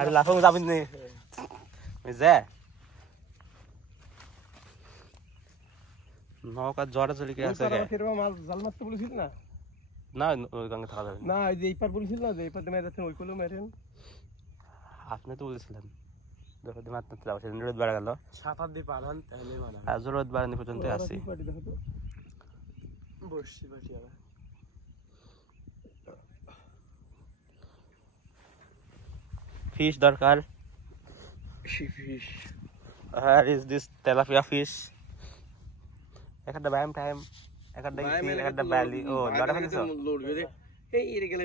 আরে লাফাও যাবেন নি বুঝছে নৌকা জড়া চলে কি আছে জাল মারতে বলেছিল না না ওই গঙ্গে থাকা যাবে না এই যে এইপার বলেছিল না যে এইপার মেরে যাচ্ছেন ওই কোলো মেরেন আপনি তো বলেছিলেন দেখো মাত্র যাবো সেদিন রোদ বেড়া গেল 7-8 দিয়ে পালান তাহলে মানা আজ রোদ বাড়ানি পর্যন্ত আছি বসছি বাটি আবার ফিশ দরকার fish Where is this tilapia fish? একটা ব্যায়াম টাইম একটা ব্যালি ও লড়া ফেলেছো এই রে গেলে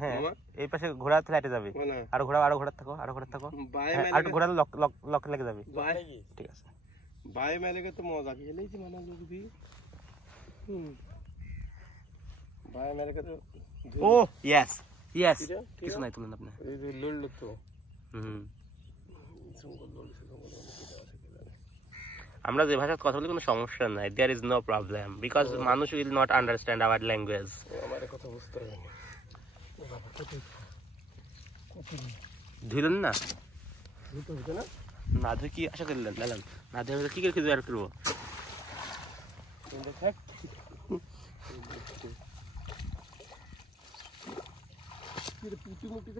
হ্যাঁ এই পাশে ঘোড়াতে লাইটে যাবে আর ঘোড়া থাকো আর ঘোড়া লক লেগে যাবে ঠিক আছে বাই মেলেকে তো মজা খেলেইছি মানে লোক দি বাই মেলেকে তো ও ইয়েস কিছু নাই তুমি আপনি এই যে লড়লো তো আমরা যে ভাষায় কথা বলি কোনো সমস্যা নাই there is no problem because মানুষ will not understand our language আমার কথা বুঝতে পারি ধুইলেন না না না ধুই কি আশা করলেন না ধুই কি করে কিছু আর করবো